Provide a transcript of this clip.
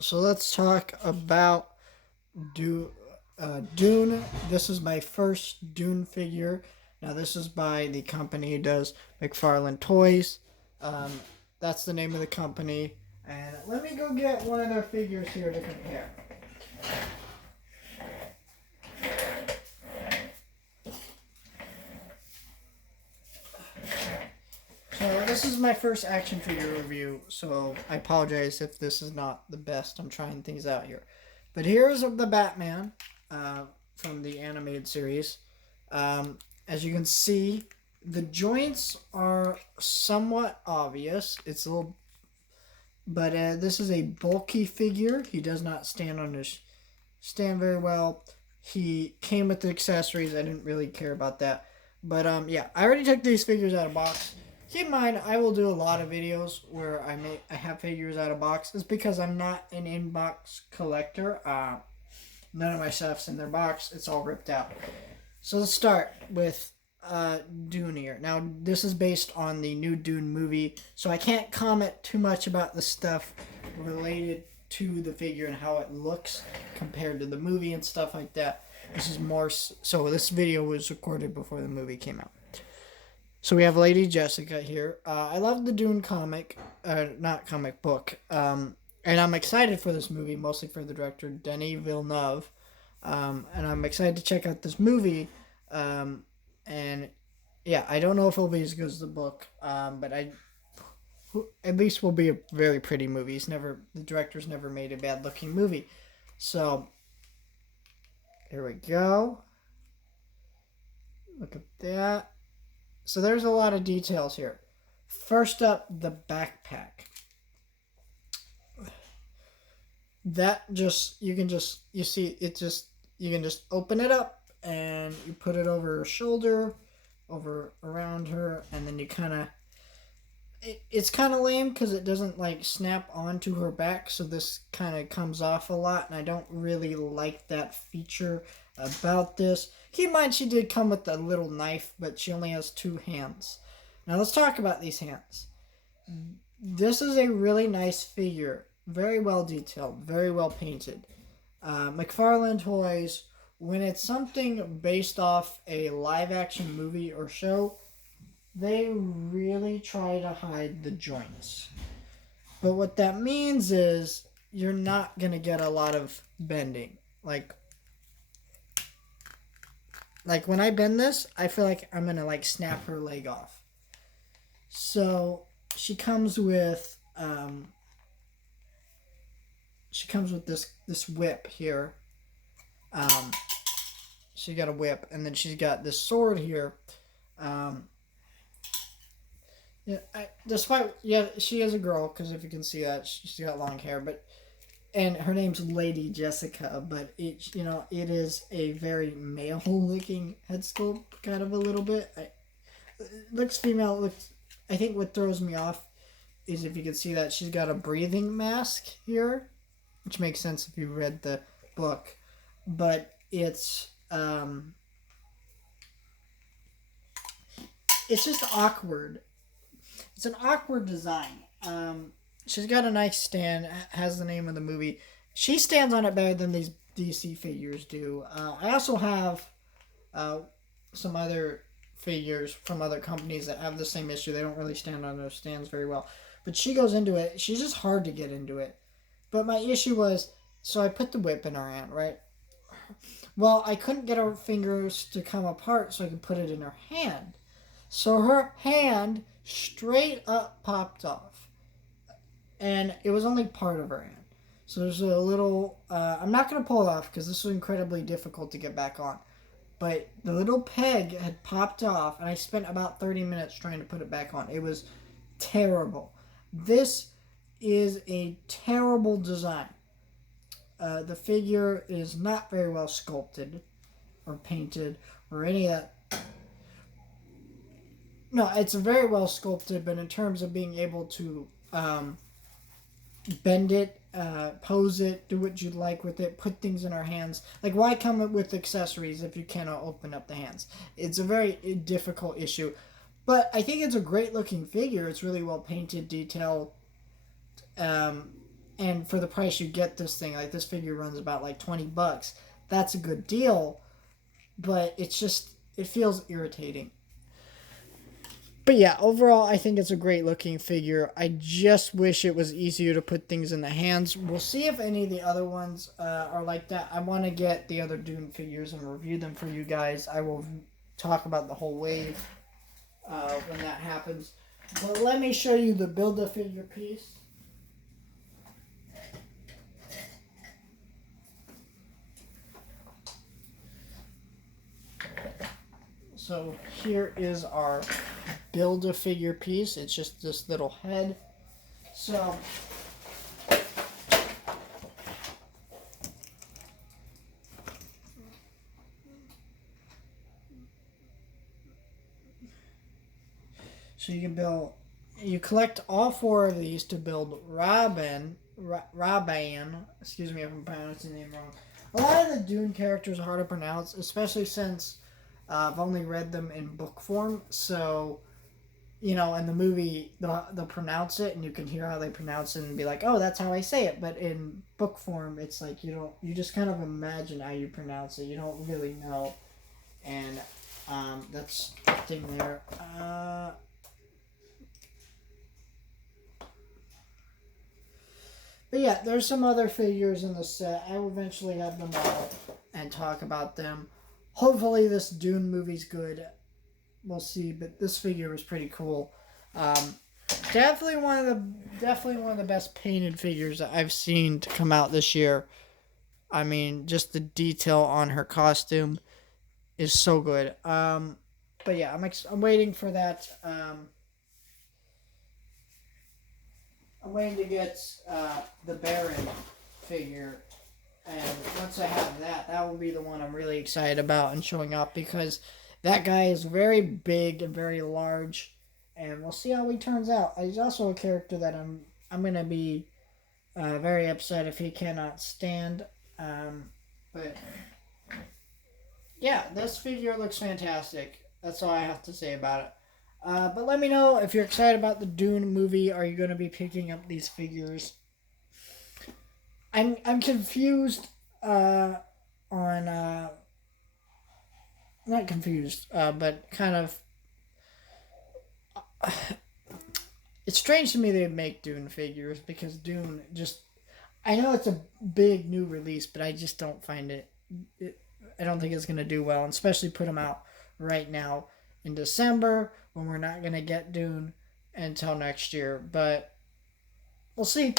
So let's talk about Dune. This is my first Dune figure. Now this is by the company who does McFarlane Toys. Um, that's the name of the company. And let me go get one of their figures here to compare. So this is my first action figure review, so I apologize if this is not the best. I'm trying things out here. But here's the Batman from the animated series. Um, as you can see, the joints are somewhat obvious. It's a little, but this is a bulky figure. He does not stand on his stand very well. He came with the accessories. I didn't really care about that. But yeah, I already took these figures out of box. Keep in mind, I will do a lot of videos where I have figures out of box. It's because I'm not an in-box collector. None of my stuff's in their box. It's all ripped out. So let's start with Dune here. Now, this is based on the new Dune movie, so I can't comment too much about the stuff related to the figure and how it looks compared to the movie and stuff like that. This is more so. This video was recorded before the movie came out. So we have Lady Jessica here. I love the Dune comic, not comic book, and I'm excited for this movie, mostly for the director Denis Villeneuve, and I'm excited to check out this movie. Um, and yeah, I don't know if it'll be as good as the book, but I at least will be a very pretty movie. The director's never made a bad looking movie, so here we go. Look at that. So there's a lot of details here. First up, the backpack. That just you see it just you can just open it up and you put it over her shoulder, over around her, and then you kind of it's kind of lame because it doesn't like snap onto her back, so this kind of comes off a lot, and I don't really like that feature about this. Keep in mind she did come with a little knife, but she only has two hands. Now let's talk about these hands. This is a really nice figure, very well detailed, very well painted. McFarlane Toys, when it's something based off a live action movie or show, they really try to hide the joints. But what that means is you're not going to get a lot of bending. Like when I bend this, I feel like I'm going to like snap her leg off. So she comes with this whip here. Um, she got a whip, and then she's got this sword here. Um, yeah, despite she is a girl because if you can see that she's got long hair, but and her name's Lady Jessica, but it is a very male looking head sculpt, kind of a little bit. It looks female. It looks. I think what throws me off is if you can see that she's got a breathing mask here, which makes sense if you read the book, but it's just awkward. It's an awkward design. She's got a nice stand. Has the name of the movie. She stands on it better than these DC figures do. I also have uh, some other figures from other companies that have the same issue. They don't really stand on those stands very well. But she goes into it. She's just hard to get into it. But my issue was, so I put the whip in her hand, right? Well, I couldn't get her fingers to come apart so I could put it in her hand. So her hand straight up popped off. And it was only part of her hand. So there's a little. I'm not going to pull it off because this was incredibly difficult to get back on. But the little peg had popped off, and I spent about 30 minutes trying to put it back on. It was terrible. This is a terrible design. The figure is not very well sculpted or painted or any of that. No, it's very well sculpted, but in terms of being able to bend it, pose it, do what you'd like with it, put things in our hands. Like, why come up with accessories if you cannot open up the hands? It's a very difficult issue. But I think it's a great looking figure. It's really well painted, detailed. Um, and for the price you get this thing, like this figure runs about like $20. That's a good deal, but it's just it feels irritating. But yeah, overall, I think it's a great looking figure. I just wish it was easier to put things in the hands. We'll see if any of the other ones are like that. I want to get the other Dune figures and review them for you guys. I will talk about the whole wave when that happens. But let me show you the Build-A-Figure piece. So here is our Build-A-Figure piece. It's just this little head. So you can build, you collect all four of these to build Raban. Excuse me if I'm pronouncing the name wrong. A lot of the Dune characters are hard to pronounce, especially since I've only read them in book form. So, you know, in the movie, they'll pronounce it, and you can hear how they pronounce it and be like, oh, that's how I say it. But in book form, it's like you just kind of imagine how you pronounce it. You don't really know. And that's the thing there. But yeah, there's some other figures in the set. I will eventually have them all and talk about them. Hopefully this Dune movie's good. We'll see, but this figure was pretty cool. Definitely one of the best painted figures that I've seen to come out this year. I mean, just the detail on her costume is so good. But yeah, I'm waiting for that. I'm waiting to get the Baron figure, and once I have that, that will be the one I'm really excited about and showing off, because that guy is very big and very large, and we'll see how he turns out. He's also a character that I'm gonna be very upset if he cannot stand. But yeah, this figure looks fantastic. That's all I have to say about it. But let me know if you're excited about the Dune movie. Are you going to be picking up these figures? I'm confused on not confused, but kind of. It's strange to me they make Dune figures, because Dune just. I know it's a big new release, but I just don't find it. I don't think it's going to do well, and especially put them out right now in December when we're not going to get Dune until next year. But we'll see.